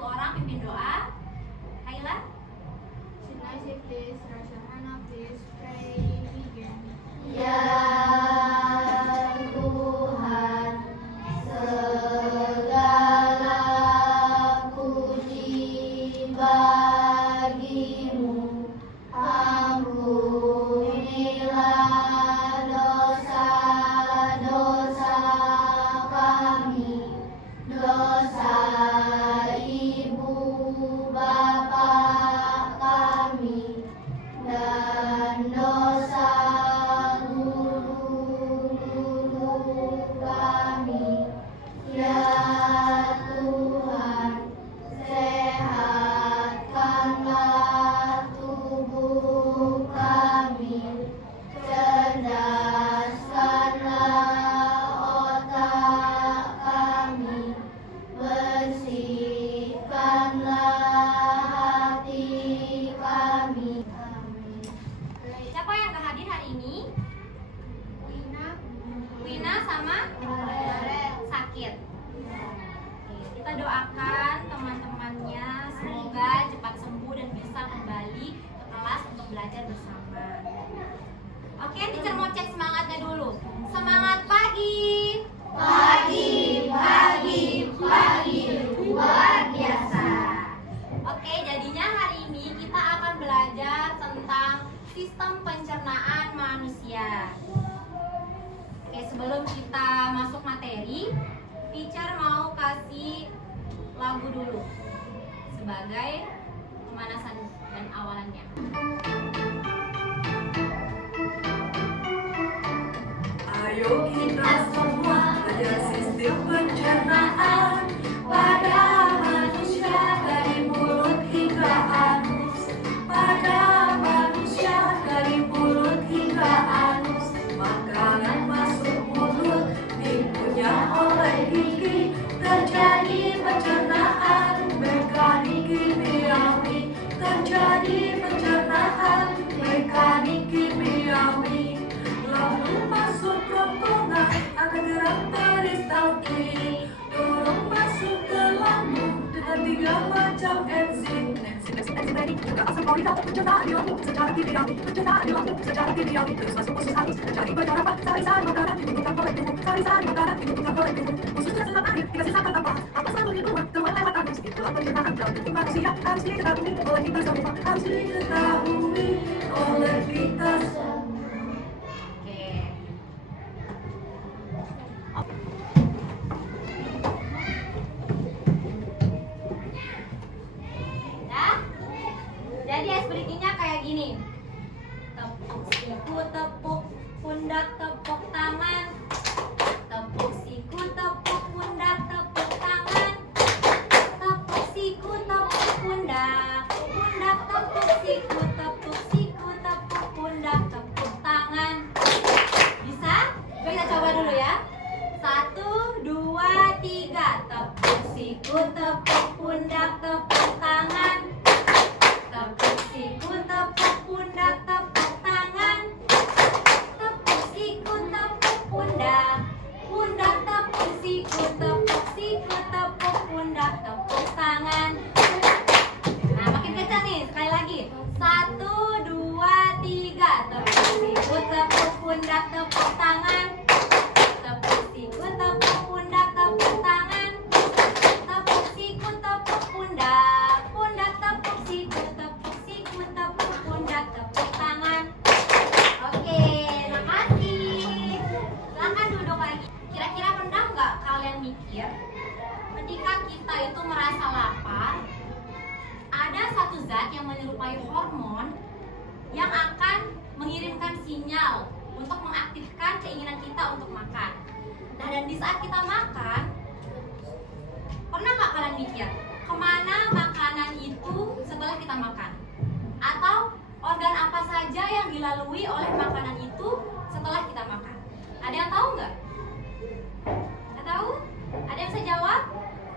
satu orang pimpin doa. Kaila. Please raise your hand up, please pray begin. Ya Tuhan, segala puji bagimu. Ampunilah dosa-dosa kami, dosa ibu bapak kami, dan dosa guru-guru kami. Ya Tuhan, sehatkanlah tubuh kami, cerdaskanlah otak kami, bersihkanlah hati kami. Amin. Siapa yang gak hadir hari ini? Wina sama sakit. Oke, kita doakan teman-temannya semoga cepat sembuh dan bisa kembali ke kelas untuk belajar bersama. Oke, teacher mau cek semangatnya dulu. Semangat pagi. Pagi, luar biasa. Oke, jadinya hari ini kita akan belajar tentang sistem pencernaan manusia. Oke, sebelum kita masuk materi, teacher mau kasih lagu dulu sebagai pemanasan dan awalannya. Ayo kita semua belajar sistem pencernaan pada manusia dari mulut hingga anus. Pada manusia dari mulut hingga anus. Makanan masuk mulut dikunyah oleh gigi. Terjadi pencernaan mekanik kimiawi. Terjadi pencernaan mekanik kimiawi. Lalu masuk kerongkongan akan gerak peristaltik. Turun masuk ke lambung dengan 3 macam enzim. Enzim ini juga asam folik pencernaan di lambung secara kimiawi. Pencernaan di lambung secara kimiawi terus masuk usus halus terjadi beberapa sari-sari makanan dibutuhkan oleh tubuh. Sari-sari makanan dibutuhkan oleh tubuh. Ususnya sedang naik dikasihkan apa? Apa selalu keluar lewat anus. Itulah pencernaan dalam tubuh manusia harus diketahui oleh kita semua. Harus diketahui oleh kita semua. Jadi ekspresinya kayak gini. Tepuk siku, tepuk pundak, tepuk tangan. Tepuk siku, tepuk pundak, tepuk tangan. Tepuk siku, tepuk pundak. Pundak, tepuk siku, tepuk siku, tepuk pundak, tepuk tangan. Bisa? Kita coba dulu ya. 1, 2, 3. Tepuk siku, tepuk pundak, tepuk tangan. Tepuk siku, tepuk pundak, tepuk tangan. Tepuk siku, tepuk pundak. Pundak, tepuk siku, tepuk siku, tepuk pundak, tepuk tangan. Nah, makin kencang nih, sekali lagi. 1, 2, 3. Tepuk siku, tepuk pundak, tepuk tangan. Tepuk siku, tepuk pundak, tepuk tangan. Tepuk siku, tepuk pundak. Pundak, tepuk siku, tepuk siku, tepuk pundak, tepuk tangan. Oke, makasih. Silakan duduk lagi. Kira-kira pernah nggak kalian mikir ketika kita itu merasa lapar, ada satu zat yang menyerupai hormon yang akan mengirimkan sinyal untuk mengaktifkan keinginan kita untuk makan. Nah, dan di saat kita makan, pernah nggak kalian mikir kemana makanan itu setelah kita makan? Atau organ apa saja yang dilalui oleh makanan itu setelah kita makan? Ada yang tahu nggak? Nggak tahu? Ada yang bisa jawab?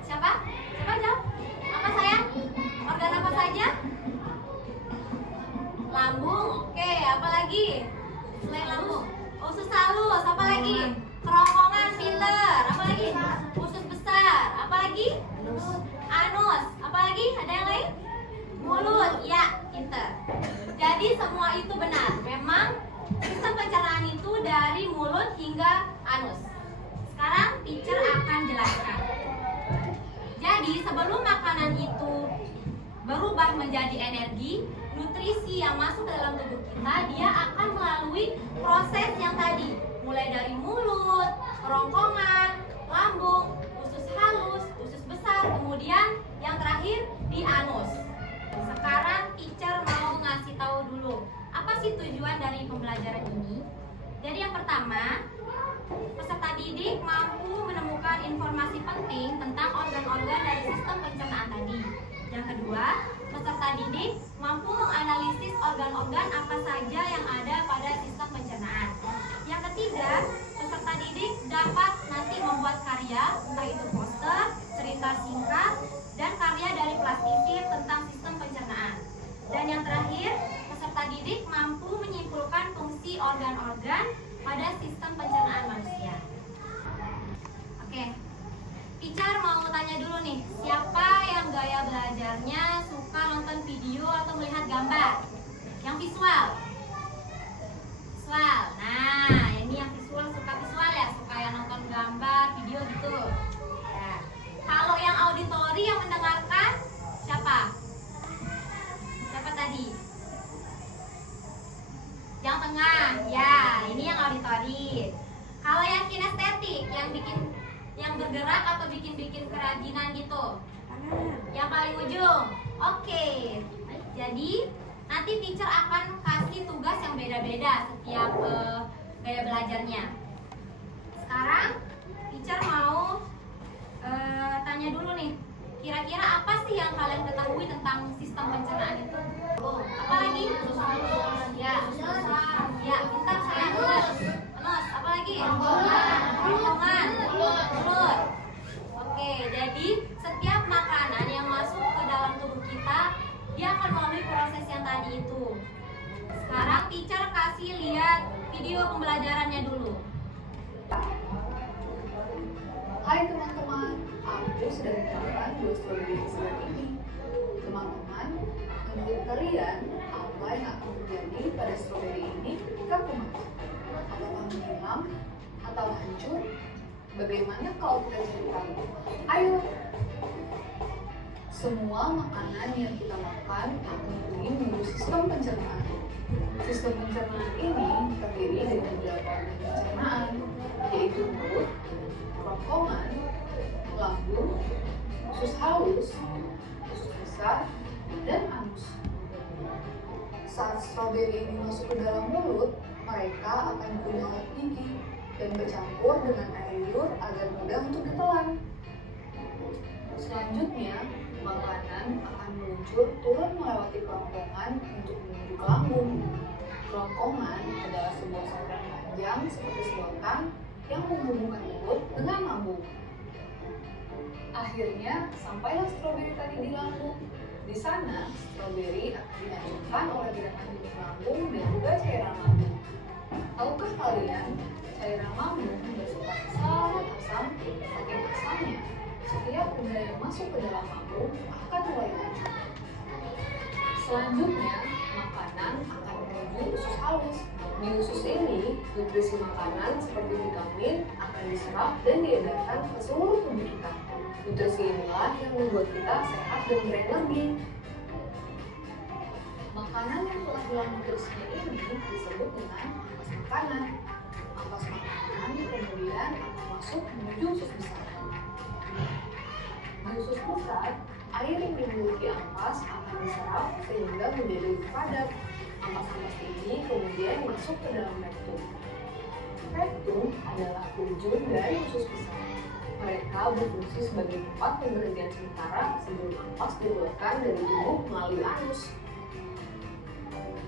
Siapa? Siapa jawab? Apa sayang? Organ apa saja? Lambung, oke. Apa lagi? Selain lambung, usus halus. Apa lagi? Kerongkongan, pinter. Apa lagi? Usus besar. Apa lagi? Anus. Apa mulut. Ya, pinter. Jadi semua itu benar. Memang sistem pencernaan itu dari mulut hingga anus. Sekarang teacher akan jelaskan. Jadi sebelum makanan itu berubah menjadi energi, nutrisi yang masuk ke dalam tubuh kita, dia akan melalui proses yang tadi, mulai dari mulut, kerongkongan, lambung, usus halus, usus besar, kemudian yang terakhir di anus. Sekarang teacher mau ngasih tahu dulu, apa sih tujuan dari pembelajaran ini? Jadi yang pertama, peserta didik mampu menemukan informasi penting tentang organ-organ dari sistem pencernaan tadi. Yang kedua, peserta didik mampu menganalisis organ-organ apa saja yang ada pada sistem pencernaan. Yang ketiga, peserta didik dapat nanti membuat karya, entah itu poster, cerita singkat, dan karya dari plastisir tentang sistem pencernaan. Dan yang terakhir, peserta didik mampu menyimpulkan fungsi organ-organ pada sistem pencernaan manusia. Oke, teacher mau tanya dulu nih, siapa yang gaya belajarnya suka nonton video atau melihat gambar? Yang visual? Visual. Nah, ini yang visual, suka visual ya, suka yang nonton gambar, video gitu. Ya. Kalau yang auditori, yang mendengarkan, siapa? Siapa tadi? Yang tengah, ya, ini yang auditori. Kalau yang kinestetik, yang bergerak atau bikin kerajinan gitu, yang paling ujung. Oke. Jadi nanti teacher akan kasih tugas yang beda-beda setiap gaya belajarnya. Sekarang teacher mau tanya dulu nih, kira-kira apa sih yang kalian ketahui tentang sistem pencernaan itu? Apa lagi? Ya, bentar saya anus. Apa lagi? Kerongkongan, mulut. Oke, jadi setiap makanan yang masuk ke dalam tubuh kita, dia akan melalui proses yang tadi itu. Sekarang teacher kasih lihat video pembelajarannya dulu. Hai teman-teman, aku sedang menerangkan dua strategi ekstrak ini. Teman-teman, menurut kalian apa yang akan terjadi pada strawberry ini ketika aku makan? Apakah menghilang atau hancur? Bagaimana kalau kita ceritakan? Ayo! Semua makanan yang kita makan akan melalui sistem pencernaan. Sistem pencernaan ini terdiri dari beberapa organ pencernaan, yaitu mulut, kerongkongan, lambung, usus halus, usus besar, dan anus. Saat stroberi ini masuk ke dalam mulut, mereka akan punya otot gigi dan bercampur dengan air liur agar mudah untuk ditelan. Selanjutnya, makanan akan meluncur turun melewati kerongkongan untuk menuju ke lambung. Kerongkongan adalah sebuah saluran panjang seperti sedotan yang menghubungkan mulut dengan lambung. Akhirnya, sampailah stroberi tadi di lambung. Di sana, stroberi akan dihancurkan oleh gerakan dinding lambung dan juga cairan lambung. Tahukah kalian, cairan lambung bersifat sangat asam, saking asamnya setiap benda yang masuk ke dalam lambung akan mulai hancur. Selanjutnya, makanan akan menuju usus halus. Di usus ini, nutrisi makanan seperti vitamin akan diserap dan diedarkan ke seluruh tubuh kita. Nutrisi inilah yang membuat kita sehat dan berenergi. Makanan yang telah hilang nutrisinya ini disebut dengan ampas makanan. Ampas makanan kemudian akan masuk menuju usus besar. Di usus besar, air yang dimiliki ampas akan diserap sehingga menjadi lebih padat. Ampas-ampas ini kemudian masuk ke dalam rektum. Rektum adalah ujung dari usus besar. Mereka berfungsi sebagai tempat pemberhentian sementara sebelum ampas dikeluarkan dari tubuh melalui anus.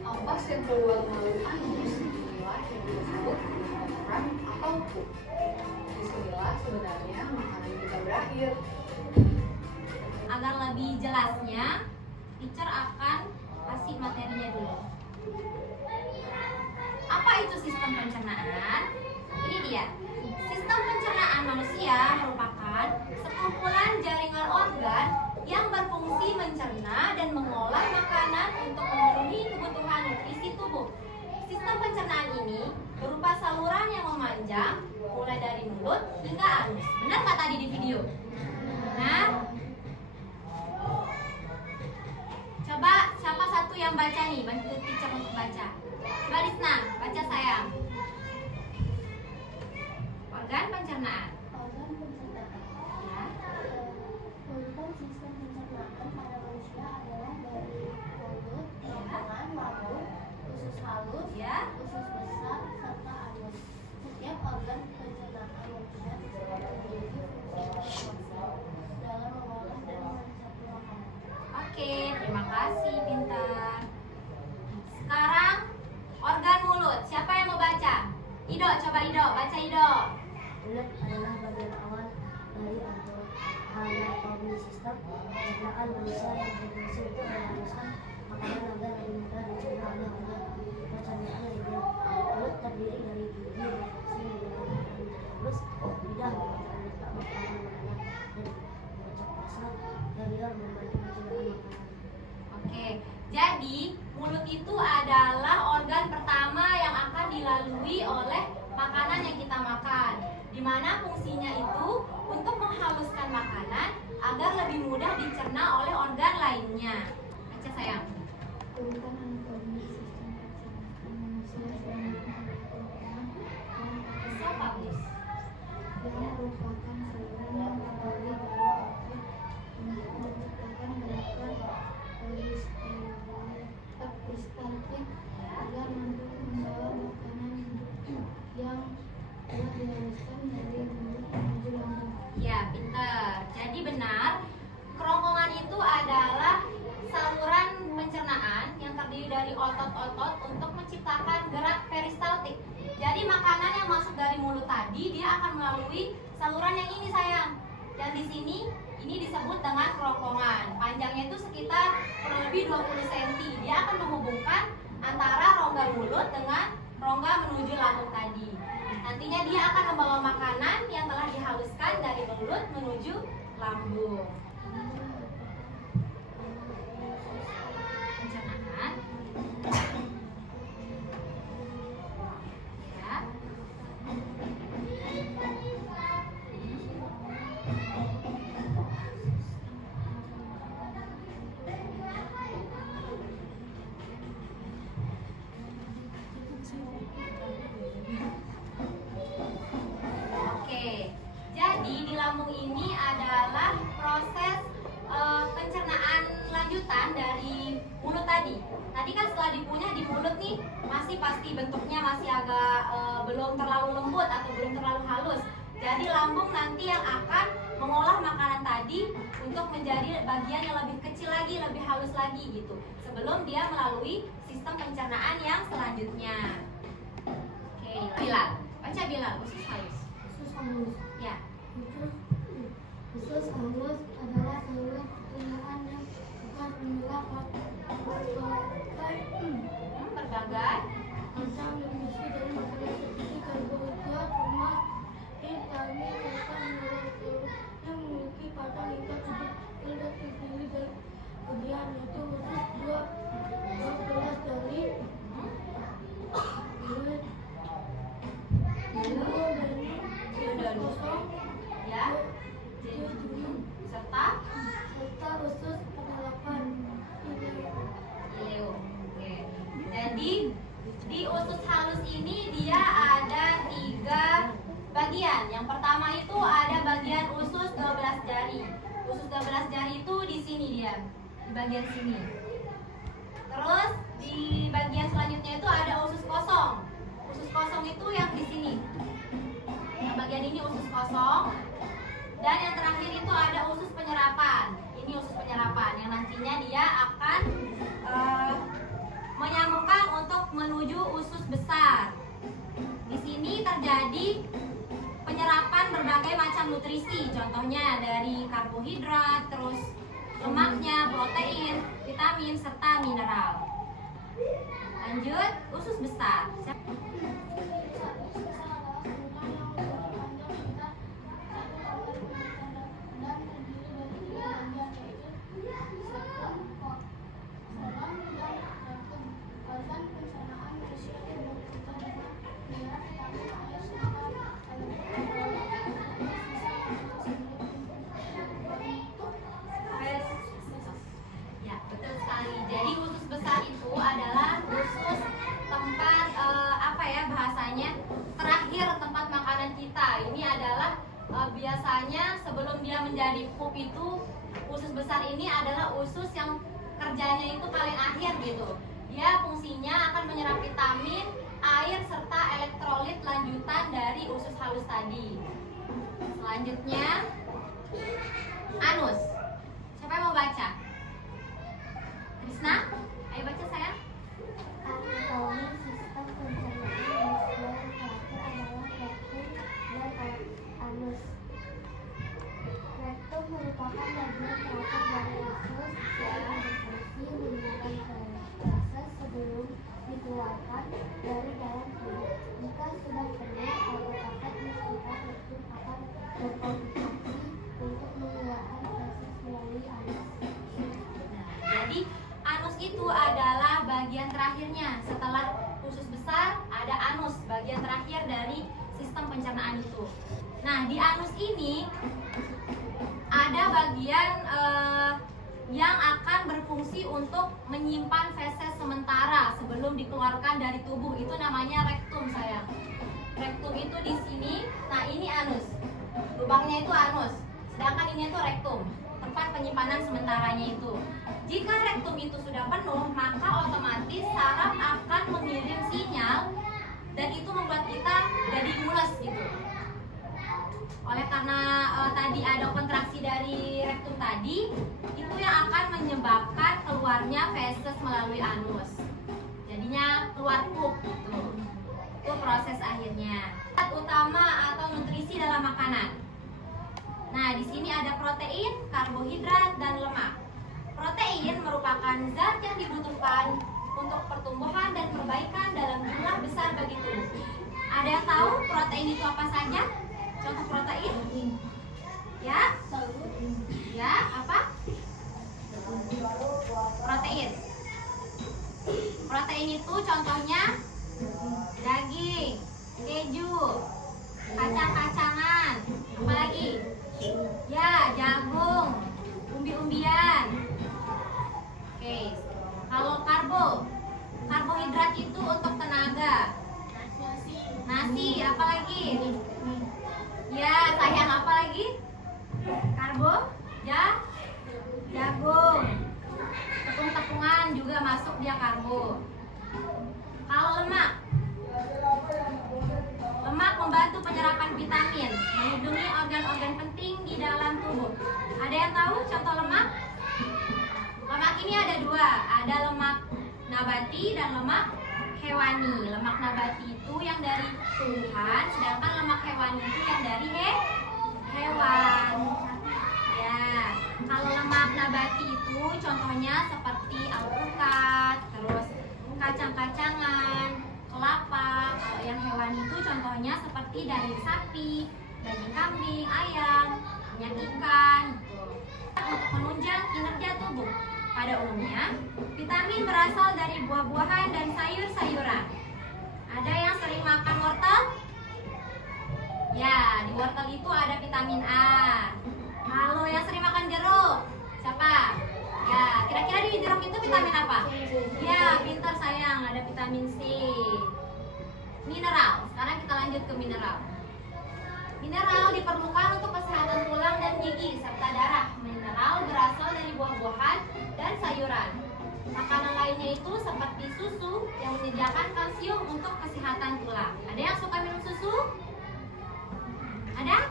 Ampas yang keluar melalui anus inilah yang disebut dengan kotoran atau pup. Disinilah sebenarnya makanan kita berakhir. Agar lebih jelasnya, teacher akan kasih materinya dulu. Apa itu sistem pencernaan? Ini dia. Sistem pencernaan manusia merupakan sekumpulan jaringan organ yang berfungsi mencerna dan mengolah makanan untuk memenuhi kebutuhan nutrisi tubuh. Sistem pencernaan ini berupa saluran yang memanjang mulai dari mulut hingga anus. Benar nggak tadi di video? Benar? Coba siapa satu yang baca nih, bantu teacher untuk baca. Coba Lisna, baca sayang. Organ pencernaan. Organ pencernaan. Ya. Untuk sistem pencernaan pada manusia adalah dari mulut, kerongkongan, lambung, usus halus, Ya. usus besar, serta anus. Setiap organ pencernaan manusia memiliki fungsi masing-masing dalam mengolah dan mencerna makanan. Oke, terima kasih Pintar. Sekarang organ mulut. Siapa yang mau baca? Ido, coba Ido, baca Ido. Mulut adalah bagian awal dari anatomi sistem pencernaan manusia yang berfungsi untuk menghaluskan makanan agar lebih mudah dicerna oleh organ pencernaan lainnya. Mulut terdiri dari gigi berfungsi menggunakan halus, lidah untuk meletak makanan dan mengocok rasa, dan liur membantu pencernaan makanan. Oke, jadi mulut itu adalah organ pertama yang akan dilalui oleh makanan yang kita makan. Di mana fungsinya itu untuk menghaluskan makanan agar lebih mudah dicerna oleh organ lainnya. Baca sayang. Urutan anatomi sistem pencernaan manusia selanjutnya adalah kerongkongan Bisa bagus. yang merupakan saluran yang terdiri dari otot untuk menciptakan gerakan peristaltik agar mampu membawa makanan yang telah dihaluskan dari mulut menuju lambung. Ya, pintar. Jadi benar, kerongkongan itu adalah saluran pencernaan yang terdiri dari otot-otot untuk menciptakan gerak peristaltik. Jadi makanan yang masuk dari mulut tadi dia akan melalui saluran yang ini sayang. Yang di sini ini disebut dengan kerongkongan. Panjangnya itu sekitar kurang lebih 20 cm. Dia akan menghubungkan antara rongga mulut dengan rongga menuju lambung tadi. Nantinya dia akan membawa makanan yang telah dihaluskan dari mulut menuju lambung. Pencernaan. Ya. Oke, jadi di lambung ini adalah proses pencernaan lanjutan dari mulut tadi. Tadi kan setelah dikunyah di mulut nih masih pasti bentuknya masih agak belum terlalu lembut atau belum terlalu halus. Jadi lambung nanti yang akan mengolah makanan tadi untuk menjadi bagian yang lebih kecil lagi, lebih halus lagi gitu. Sebelum dia melalui sistem pencernaan yang selanjutnya. Oke, Bilal. Baca Bilal, usus halus. Usus halus. Ya. Usus halus adalah saluran pencernaan yang akan menyerap Berbagai macam nutrisi dari makanan seperti karbohidrat, lemak, vitamin, serta mineral yang memiliki batang hingga 7 dan terdiri dari bagian yaitu usus 12 dari mulut, dari kosong, ya. Serta serta usus penerapan ileo. Oke. Jadi di usus halus ini dia ada 3 bagian. Yang pertama itu ada bagian usus 12 jari. Usus 12 jari itu di sini dia, di bagian sini. Terus di bagian selanjutnya itu ada usus kosong. Usus kosong itu yang di sini. Yang bagian ini usus kosong. Dan yang terakhir itu ada usus penyerapan. Ini usus penyerapan yang nantinya dia akan menyambungkan untuk menuju usus besar. Di sini terjadi penyerapan berbagai macam nutrisi, contohnya dari karbohidrat, terus lemaknya, protein, vitamin, serta mineral. Lanjut, usus besar. biasanya sebelum dia menjadi pup itu, usus besar ini adalah usus yang kerjanya itu paling akhir gitu. Dia fungsinya akan menyerap vitamin, air, serta elektrolit lanjutan dari usus halus tadi. Selanjutnya, anus. Siapa yang mau baca? Krisna? Ayo baca sayang. Anatomi sistem pencernaan manusia yang terakhir adalah rektum dan anus. Rektum merupakan bagian terakhir dari usus yang berfungsi menyimpan feses sebelum dikeluarkan dari dalam tubuh. Jika sudah penuh, otot-otot di sekitar rektum akan berkontribusi untuk mengeluarkan feses melalui anus. Jadi anus itu adalah bagian terakhirnya. Setelah usus besar ada anus, bagian terakhir dari sistem pencernaan itu. Nah, di anus ini ada bagian yang akan berfungsi untuk menyimpan feses sementara sebelum dikeluarkan dari tubuh. Itu namanya rektum sayang. Rektum itu di sini. Nah, ini anus. Lubangnya itu anus. Sedangkan ini itu rektum, tempat penyimpanan sementaranya itu. Jika rektum itu sudah penuh, maka otomatis saraf akan mengirim sinyal dan itu membuat kita jadi mules gitu. Oleh karena tadi ada kontraksi dari rektum tadi, itu yang akan menyebabkan keluarnya feses melalui anus. Jadinya keluar pup gitu. Itu proses akhirnya. Zat utama atau nutrisi dalam makanan. Nah, di sini ada protein, karbohidrat, dan lemak. Protein merupakan zat yang dibutuhkan untuk pertumbuhan dan perbaikan dalam jumlah besar bagi tubuh. Ada yang tahu protein itu apa saja? Contoh protein? Ya? Ya, apa? Protein. Protein itu contohnya daging, keju, kacang-kacangan, apa lagi? Ya, jagung, umbi-umbian. Oke. Kalau karbohidrat itu untuk tenaga. Nasi, apa lagi? Ya, sayang, apa lagi? Jagung. Tepung-tepungan juga masuk dia karbo. Kalau lemak membantu penyerapan vitamin, melindungi organ-organ penting di dalam tubuh. Ada yang tahu contoh lemak? Lemak ini ada dua, ada lemak nabati dan lemak hewani. Lemak nabati itu yang dari tumbuhan, sedangkan lemak hewani itu yang dari hewan. Ya, kalau lemak nabati itu contohnya seperti alpukat, terus kacang-kacangan, kelapa. Kalau yang hewani itu contohnya seperti daging sapi, daging kambing, ayam, minyak ikan. Untuk menunjang kinerja tubuh. Pada umumnya, vitamin berasal dari buah-buahan dan sayur-sayuran. Ada yang sering makan wortel? Ya, di wortel itu ada vitamin A. Kalau yang sering makan jeruk, siapa? Ya, kira-kira di jeruk itu vitamin apa? Ya, pintar sayang, ada vitamin C. Mineral, sekarang kita lanjut ke mineral. Mineral diperlukan untuk kesehatan tulang dan gigi serta darah. Mineral berasal dari buah-buahan dan sayuran. Makanan lainnya itu seperti susu yang menyediakan kalsium untuk kesehatan tulang. Ada yang suka minum susu? Ada?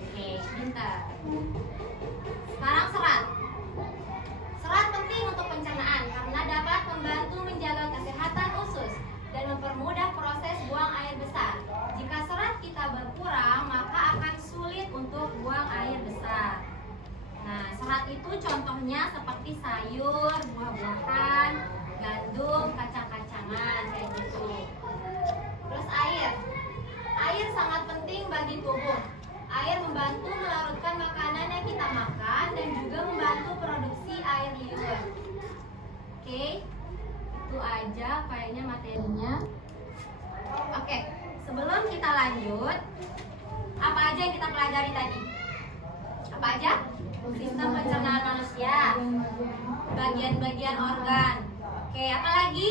Oke, pintar. Sekarang serat. Serat penting untuk pencernaan karena dapat membantu menjaga kesehatan usus dan mempermudah proses buang air besar. Jika serat kita berkurang, maka akan sulit untuk buang air besar. Nah, serat itu contohnya seperti sayur, buah-buahan, gandum, kacang-kacangan, kayak gitu. Terus air. Air sangat penting bagi tubuh. Air membantu melarutkan makanan yang kita makan dan juga membantu produksi air liur. Oke, itu aja kayaknya materinya. Oke, sebelum kita lanjut, apa aja yang kita pelajari tadi? Apa aja? Sistem pencernaan manusia, bagian-bagian organ. Oke, apa lagi?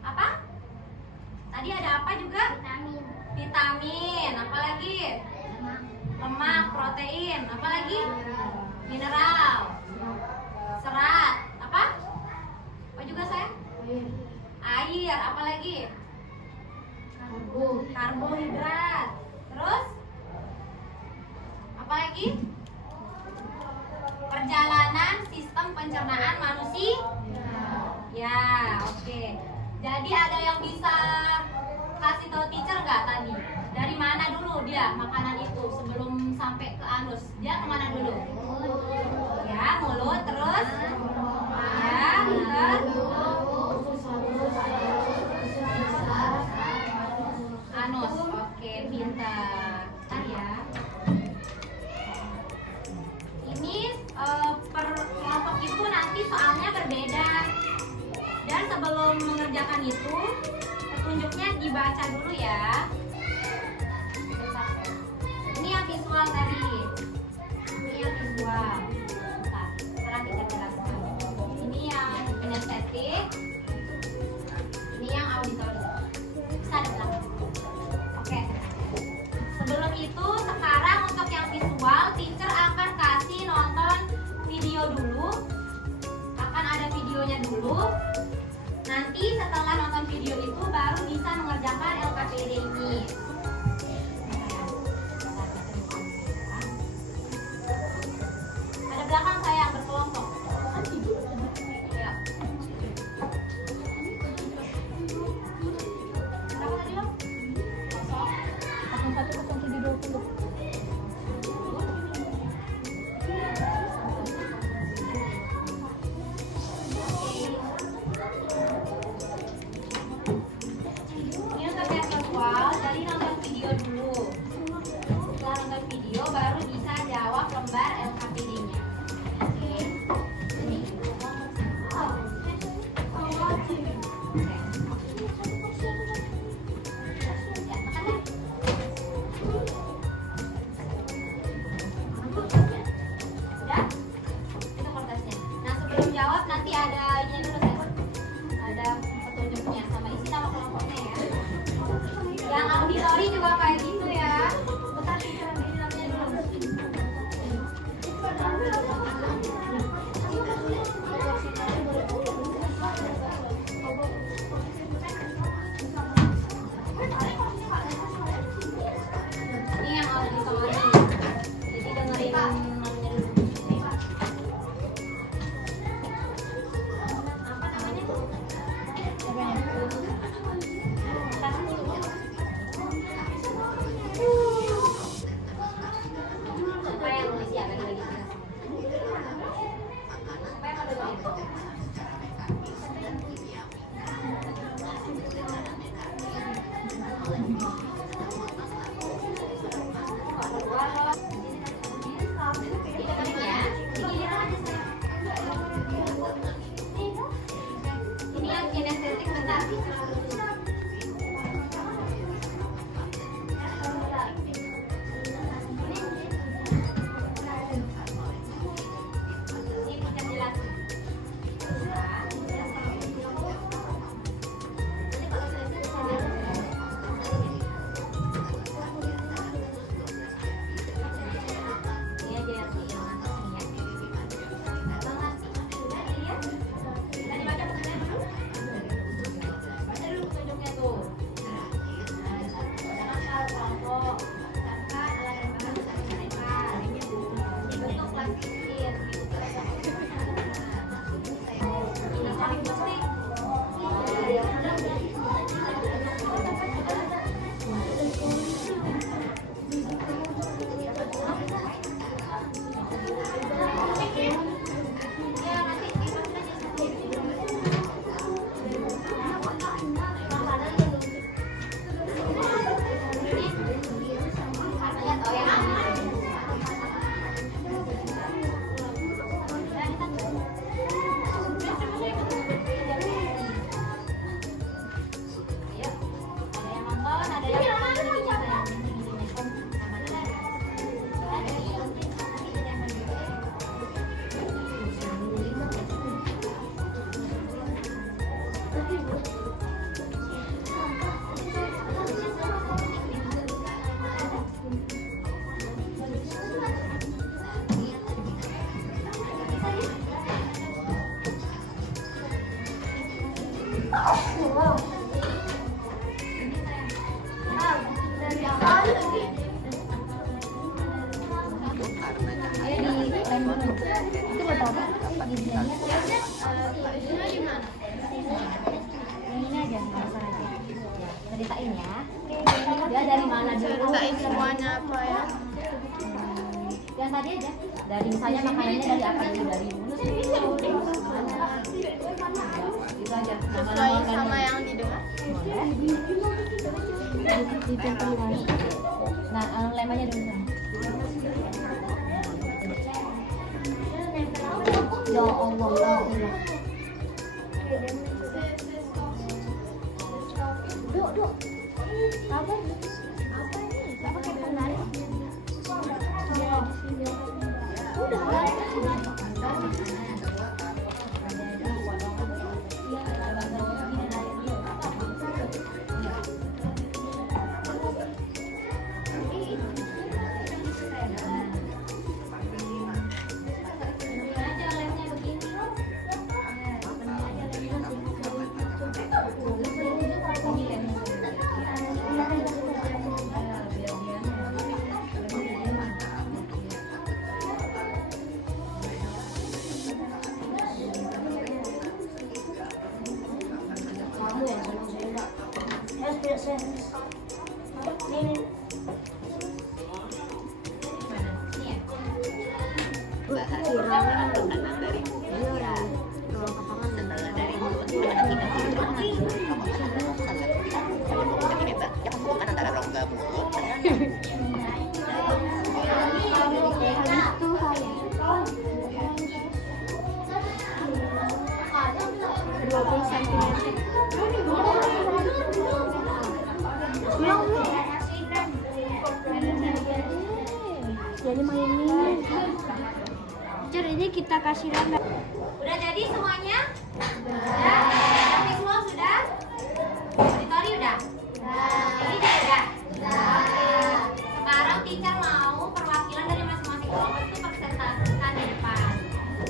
Apa? Tadi ada apa juga? Vitamin. Apa lagi? lemak, protein, apa lagi? Mineral, serat, apa? Apa juga saya? Air, apa lagi? Karbohidrat. Terus? Apa lagi? Perjalanan sistem pencernaan manusia. Ya, oke. Jadi ada yang bisa kasih tahu teacher nggak tadi? Dari mana dulu dia makanan itu sebelum sampai ke anus? Dia kemana dulu? Ya, mulut, terus? Ya, benar. Anus, oke, pintar. Ya. Ini per kelompok itu nanti soalnya berbeda. Dan sebelum mengerjakan itu, petunjuknya dibaca dulu ya. Ini yang visual tadi. Ini yang visual. Bentar, sekarang kita jelaskan. Ini yang kinestetik. Ini yang auditori. Bisa di belakang. Oke. Sebelum itu, sekarang untuk yang visual, teacher akan kasih nonton video dulu. Akan ada videonya dulu. Nanti setelah nonton video itu baru bisa mengerjakan LKPD ini. Ada belakang saya berkelompok. Ya. Berapa tadi lo? 010720. Lembar LKPD-nya. Oke. Ini. Udah? Itu kertasnya. Nah, sebelum jawab nanti ada ini dulu ya. Ada petunjuknya sama isi nama kelompoknya ya. Yang auditori juga kayak gitu ya. Bentar teacher ini namanya dulu. Ini yang auditori. Jadi dengerin namanya dulu. Apa namanya? Apa yang nulis ya? Bagi-bagi. Apa yang ada nulis? Ini yang kinestetik bentar. Ini kita jelasin. Ini aja yang atasnya. Tadi baca petunjuknya dulu. Baca dulu petunjuknya tuh. Jangan kelompok. Siapkan alat yang bahan untuk mereka. Dibentuk plastik. Ini paling penting. Dari awal lagi. Ayo di lem dulu. Itu buat apa? Gigiannya Ini gimana? ini aja, asal aja. Ceritain ya. Dia dari mana dulu? Ceritain semuanya apa ya? Yang tadi aja. Dari misalnya makanannya dari apa dulu, dari mulus dulu. Itu aja. Sesuai sama yang didengar. Nah, lem aja dulu. Ya Allah, ya Allah. Duk. Apa ini? Apa kayak penarik? Udah Jadi mainin. Ini kita kasih randa. Udah jadi semuanya? Sudah? Grafik semua sudah? Auditori udah? Ini juga udah? Oke. Sekarang teacher mau perwakilan dari masing-masing kelompok itu presentasikan di depan.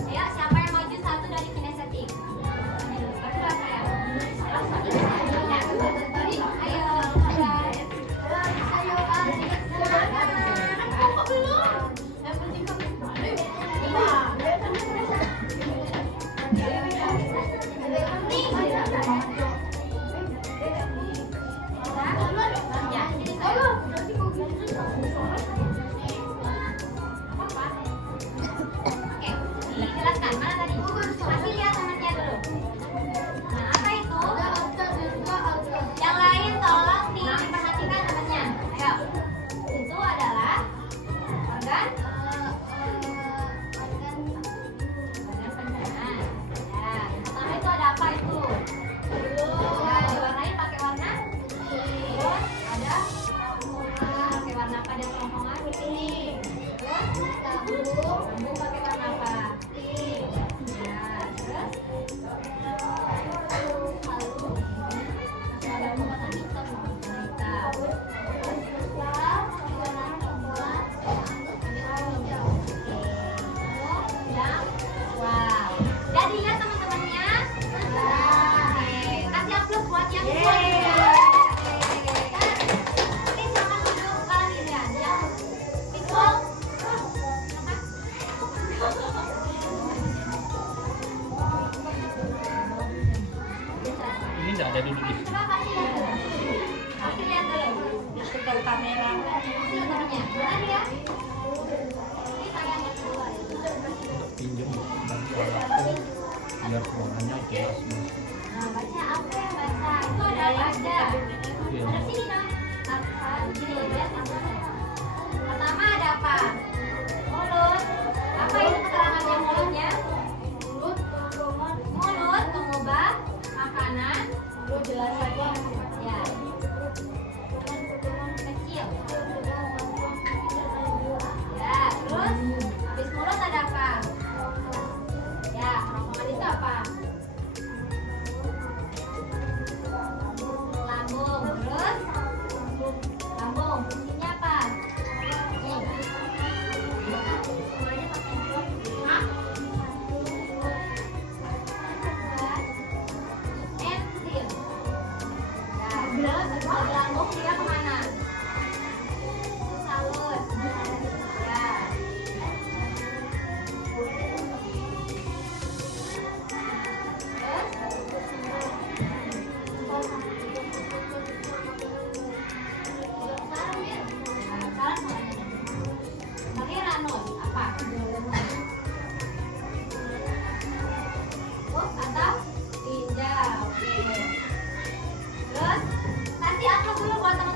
Ayo, siapa yang maju satu dari kinestetik? Berdua saya. Ya. Ayo, kok belum? Yang penting Oke, dijelaskan. Mana tadi? Kasih lihat temannya dulu. Nah, apa itu? Yang lain tolong diperhatikan temannya. Ayo. Itu adalah organ pencernaan. Ya, yang pertama itu ada apa itu? Ya, diwarnai pakai warna. Terus ada pakai warna apa dia kerongkongan? Terus lambung pakai warna apa? Ya, terus ada warna hitam. Wow. Jadi ya teman-temannya. Oke. Kasih aplaus buat yang semua. Oke, silakan duduk kalian Indrian. Yang pikul. Ini nggak ada duduk di sini. Coba kasih lihat dulu. Kasih lihat dulu. Kasih kamera. Kasih temannya. Mana dia? Ini saya yang kedua. Pinjam bantuan aku biar ruangannya jelas mas. Nah, baca apa yang baca? Itu ada apa aja? Iya. Ada sini dong. Apa? Gini, lihat sama saya. Pertama ada apa? Mulut. Apa itu keterangannya mulutnya? Mulut mengubah makanan. Jelas saja. Ya. Kecil. Ya, terus habis mulut ada apa? Ya, kerongkongan itu apa? Lambung. Terus lambung. Fungsinya apa? Nih. Semuanya pakai enzim. Gelambung dia kemana? Salut. Ya. Terus kasih apa dulu buat teman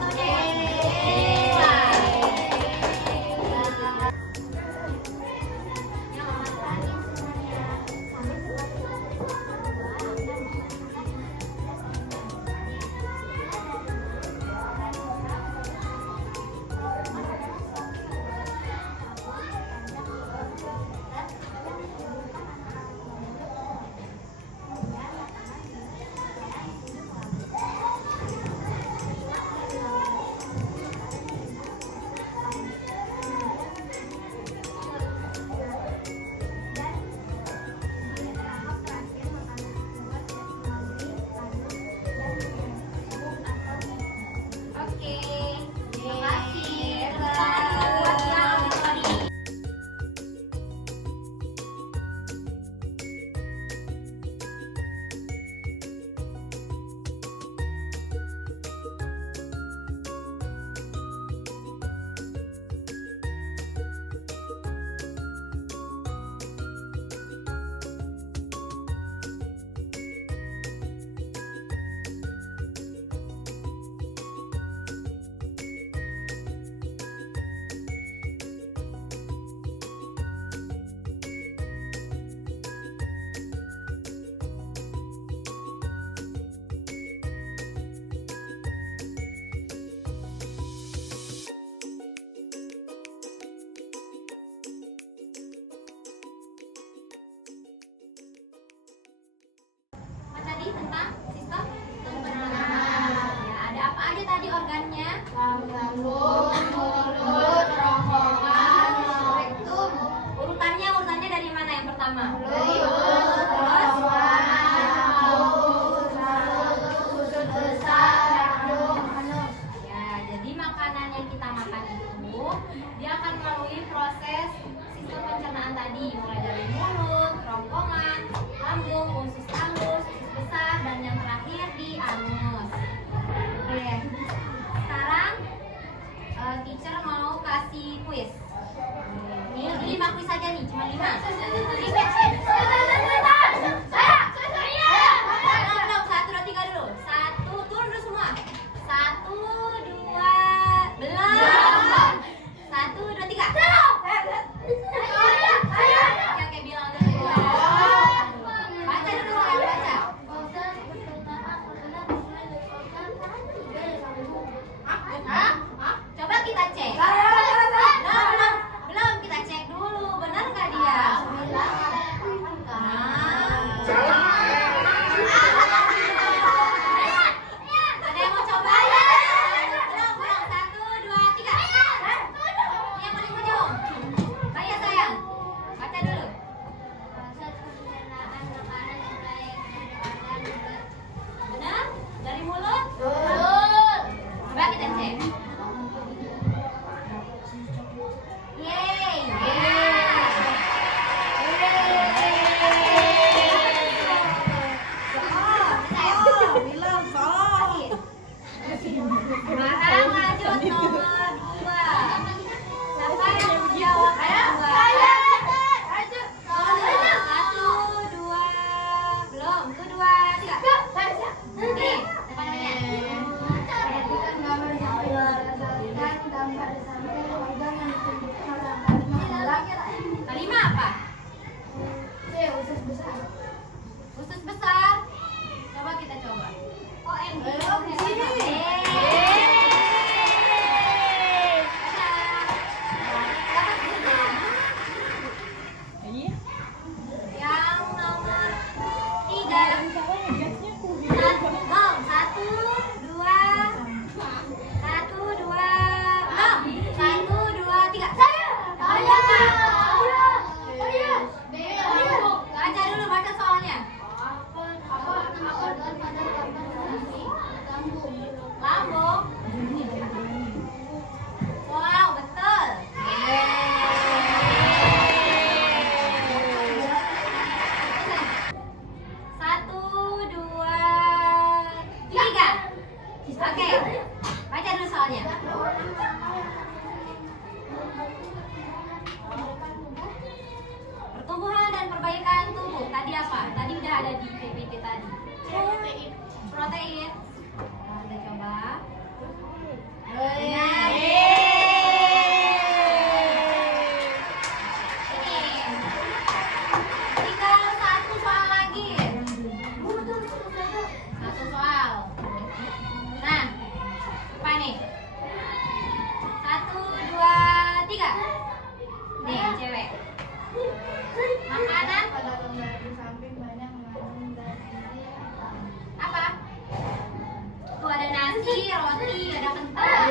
roti, ada kentang.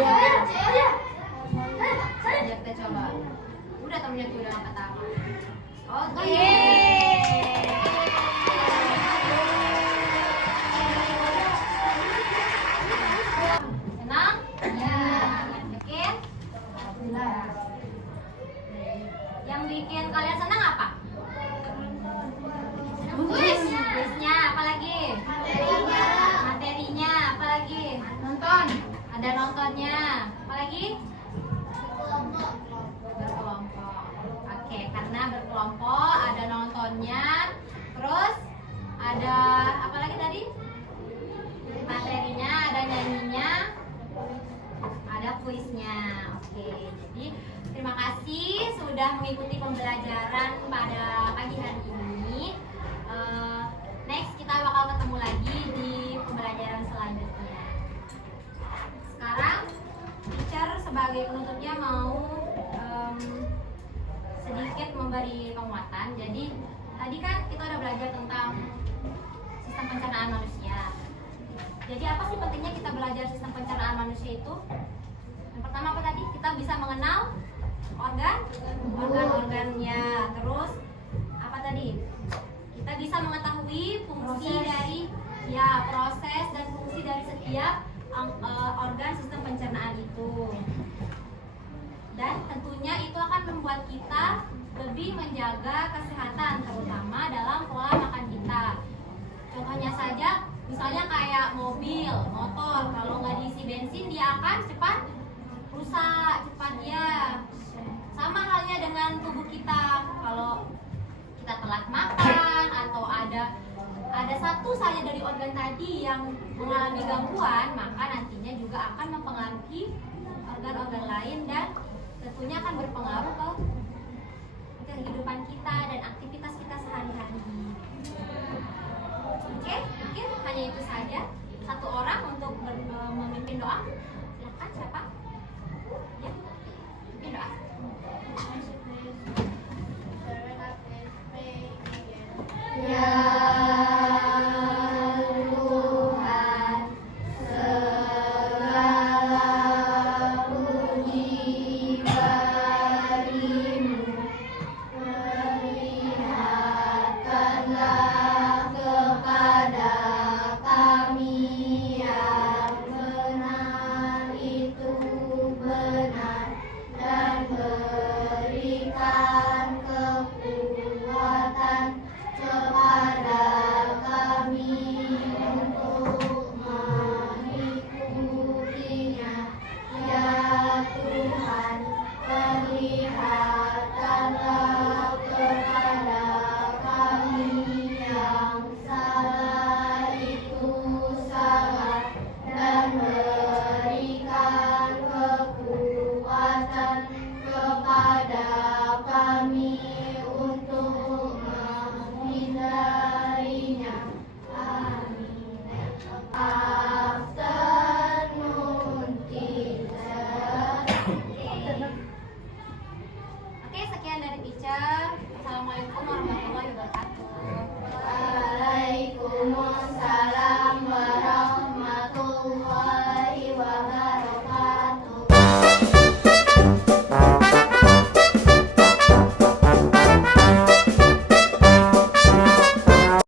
Ayo kita coba. Udah temennya tuh udah angkat tangan. Oke. Senang? Ya. Yakin? Yang bikin kalian senang apa? Kuisnya, apa lagi? Materinya, apa lagi? Nonton. Ada nontonnya. Apa lagi? Berkelompok. Oke, karena berkelompok ada nontonnya. Terus ada apa lagi tadi? Materinya, ada nyanyinya, ada kuisnya. Oke, jadi terima kasih sudah mengikuti pembelajaran pada pagi hari ini. Next kita bakal ketemu lagi di pembelajaran selanjutnya. Sekarang teacher sebagai penutupnya mau sedikit memberi penguatan. Jadi tadi kan kita udah belajar tentang sistem pencernaan manusia. Jadi apa sih pentingnya kita belajar sistem pencernaan manusia itu? Yang pertama apa tadi? Kita bisa mengenal organ-organnya. Terus apa tadi? Kita bisa mengetahui fungsi dari proses dan fungsi dari setiap organ sistem pencernaan itu. Dan tentunya itu akan membuat kita lebih menjaga kesehatan, terutama dalam pola makan kita. Contohnya saja, misalnya kayak mobil, motor, kalau nggak diisi bensin dia akan cepat rusak, cepat Sama halnya dengan tubuh kita, kalau kita telat makan atau ada satu saja dari organ tadi yang mengalami gangguan, maka nantinya juga akan mempengaruhi organ-organ lain dan tentunya akan berpengaruh ke kehidupan kita dan aktivitas kita sehari-hari. Oke, mungkin hanya itu saja. Satu orang untuk memimpin doa. Silakan siapa?